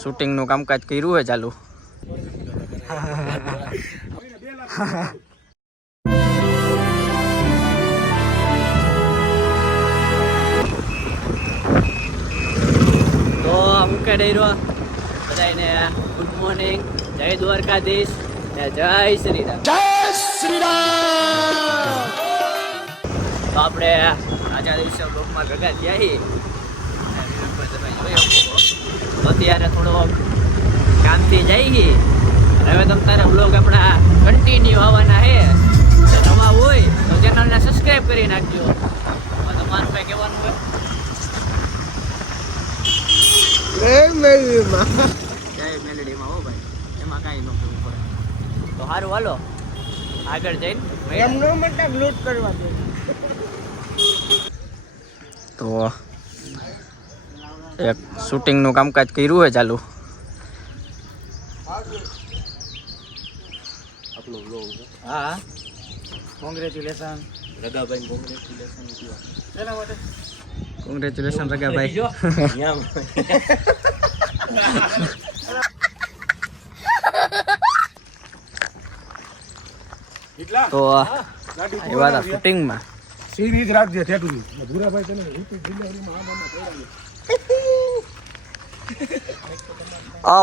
Shooting નું કામકાજ કર્યું હોય ચાલુ. તો મુકે ડેરો બધાને ગુડ મોર્નિંગ, જય દ્વારકાધીશ, જય શ્રી રામ. જય શ્રી રામ. તો આપણે આજના દિવસે બ્લોગમાં ભેગા થયા છીએ. અત્યારે થોડો કામથી જઈએ. હવે તમે તારે બ્લોગ આપણા કન્ટિન્યુ આવવાના છે. નવા હોય તો ચેનલને સબસ્ક્રાઈબ કરી નાખજો. તમારું કંઈ કહેવાનું હોય? જય મેલડીમાં હો ભાઈ, એમાં કાંઈ ન કરવું પડે. તો સારું, હાલો આગળ જઈને એમનો મતલબ લૂટ કરવા દે. તો એક શૂટિંગ નું કામકાજ કર્યું હોય ચાલુ. હા, કોંગ્રેચ્યુલેશન રગાભાઈ. કોંગ્રેચ્યુલેશન રગાભાઈ. તો એવા હતા શૂટિંગમાં. સીરીઝ રાખજે ઠેઠું ભૂરાભાઈ તને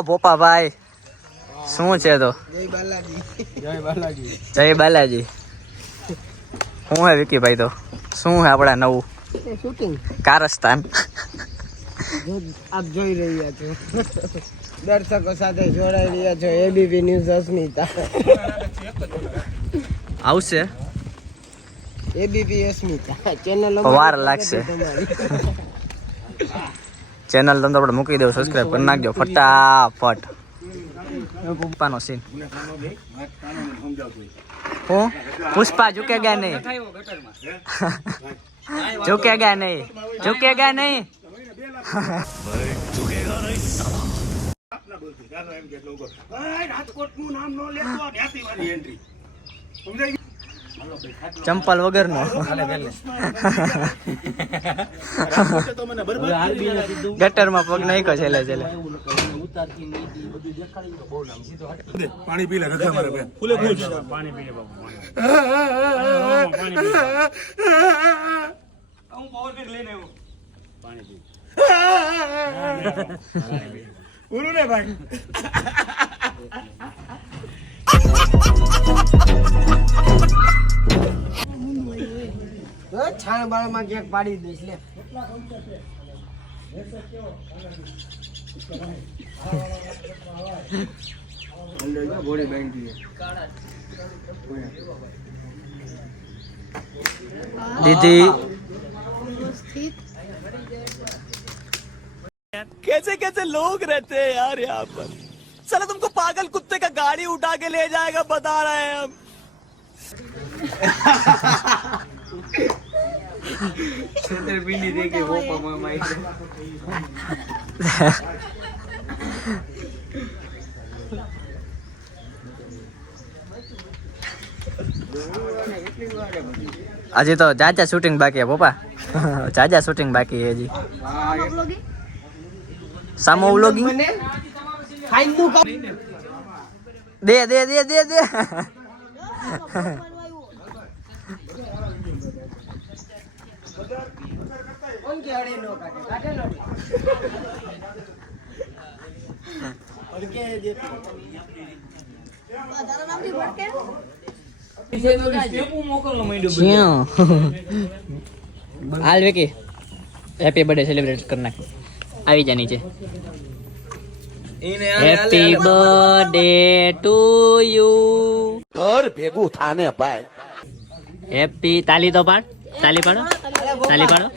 ભોપાભાઈ શું છે? તો જય બાલાજી. જય બાલાજી. જય બાલાજી. શું હે વિકીભાઈ? તો શું હે આપણા નવું શૂટિંગ કારસ્તાન? આપ જોઈ રહ્યા છો, દર્શકો સાથે જોડાઈ રહ્યા છો. એબીપી ન્યૂઝ અસ્મિતા આવશે. એબીપી અસ્મિતા ચેનલ વાર લાગશે. ચેનલ તમને આપણે મૂકી દેવું, સબસ્ક્રાઇબ કરી નાખજો ફટાફટ. પુષ્પાનો સીન. હું પુષ્પા ઝુકેગા નહીં, ઝુકેગા નહીં, ઝુકેગા નહીં. ચંપલ વગર નો ગટર માં પગ નાખ્યો છેલ્લે છેલ્લે. પાણી પી લે રખા મારે બેન. ફૂલે ફૂલ પાણી પી લે બાબુ. પાણી પી હું પાવર બેગ લઈને આવ્યો. પાણી પી પૂરું ને ભાઈ. છાણ બાળમાં ક્યાંક પાડી દઈશ લે. દીદી कैसे कैसे लोग रहते हैं यार यहाँ पर. साला तुमको पागल कुत्ते का गाड़ी उठा के ले जाएगा बता रहे हैं हम. छेतरपिंडी देखे वो पमाई. આજે તો જાજા શૂટિંગ બાકી હે પપ્પા. જાજા શૂટિંગ બાકી હે હજી. સામો વ્લોગિંગ દે દે દે દે દે. હાલ વેકી હેપી બર્થડે સેલિબ્રેટ કરી નાખ. આવી જા નીચે. Happy birthday to you. घर भेगू थाने पाए. હેપી તાલી તો પાડ, તાલી પાડો, તાલી પાડો.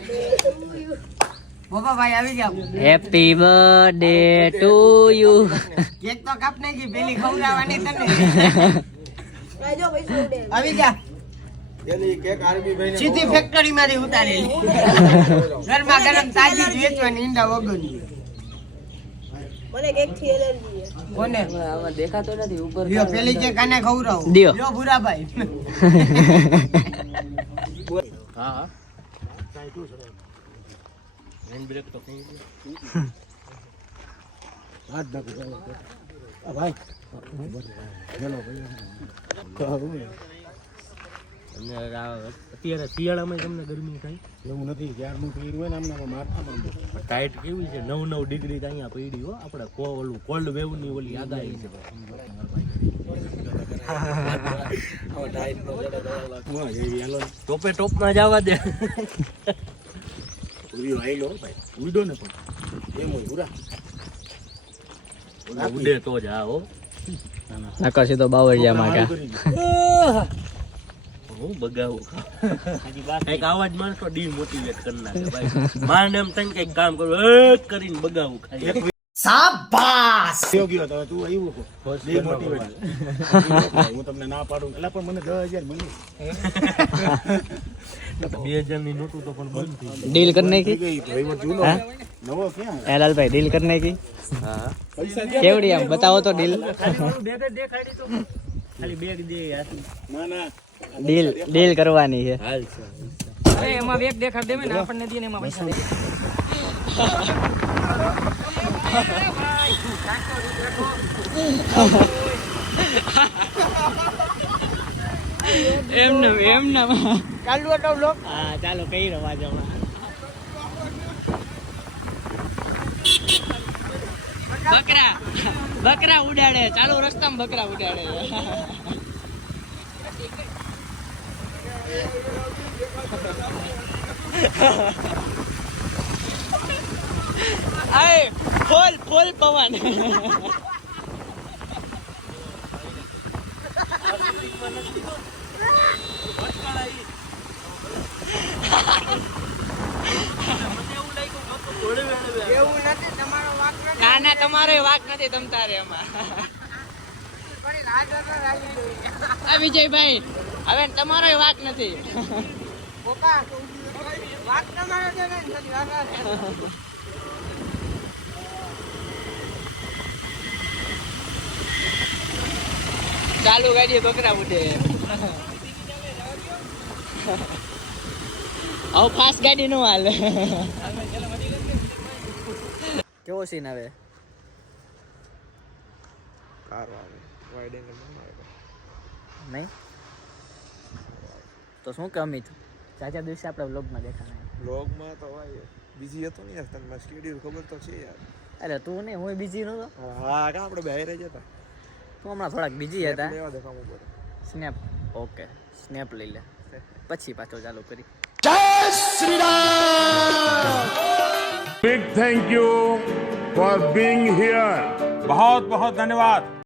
બોપા ભાઈ આવી જાવ. Happy birthday to you. Cake તો કાપ નાખી, પેલી ખવડાવવાની તને. આવી જા. એની કેક આરબી ભાઈને સીધી ફેક્ટરી માંથી ઉતારેલી. ગરમા ગરમ તાજી જ વેચવાની ઈંડા વગરની. મને કેક થી એલર્જી છે. કોને? આમાં દેખાતો નથી ઉપર. લ્યો પેલી કેક આને ખવડાવો. દિયો. લ્યો ભૂરાભાઈ. હા હા. હેન્ડ બ્રેક તો કઈ. અત્યારે શિયાળામાં તમને ગરમી થાય એવું નથી ક્યારનું પીર હોય ને આમને મારતા માંડો ટાઈટ કેવી છે 9 ડિગ્રી અહીંયા પડી હો આપણે ઓલું કોલ્ડ વેવ ની ઓલી આગાહી છે ટોપે ટોપ માં જવા દે ઉડો ને પણ એમ હોય પૂરા ઉડે તો જ આ હો નકર સીધો બાવળિયામાં કા હું બગાવું કઈક આવાજ માણસો ડીમોટિવેટ કરી નાખે ભાઈ માને એમ થાય કઈક કામ કરું કરીને બગાવું ખાય ગયો તો તું આવ્યું કો હું તમને ના પાડું એટલે પણ મને 10,000 મળ્યું 2000 ની નોટું તો પણ બંધ થઈ डील करने की ગઈ વહીવટ જૂનો નવો ક્યાં लाल भाई डील करने की હા केवड़ी हम बताओ तो डील દેખાડી તો ખાલી બેગ દે હાથી ના ના डील करवानी है હાલ છે અરે એમાં વેક દેખાડ દેવે ને આપણને દે ને એમાં પૈસા દે એમને ચાલુ હતો બ્લોક હા ચાલો કઈ રવાજમાં બકરા ઉડાડે ચાલુ રસ્તામાં બકરા ઉડાડે આય ફૂલ પવન એવું નથી તમારો વાક નથી ના ના તમારો વાક નથી તમ તારે એમાં પણ રાજ રાજી જોઈએ આ વિજયભાઈ હવે તમારો વાક નથી પોકા વાક તમારો છે ને નથી વાક છે ચાલુ ગાડીએ બકરા ઉડે હવે ફાસ્ટ ગાડી નો હાલે કેવો સીન આવે નહીં તો શું કે અમિત ચાચા દિવસે આપણે વ્લોગમાં દેખાના બ્લોગમાં તો ભાઈ બીજી હતો ને યાર તમને શેડ્યુલ ખબર તો છે યાર અરે તું નહીં હું બીજી નતો હા કા આપણે બહાર જ હતા તું હમણાં થોડાક બીજી હતા લેવા દેખામ ઉપર સ્નેપ ઓકે સ્નેપ લઈ લે પછી પાછો ચાલુ કરી Big thank you for being here. बहुत बहुत धन्यवाद.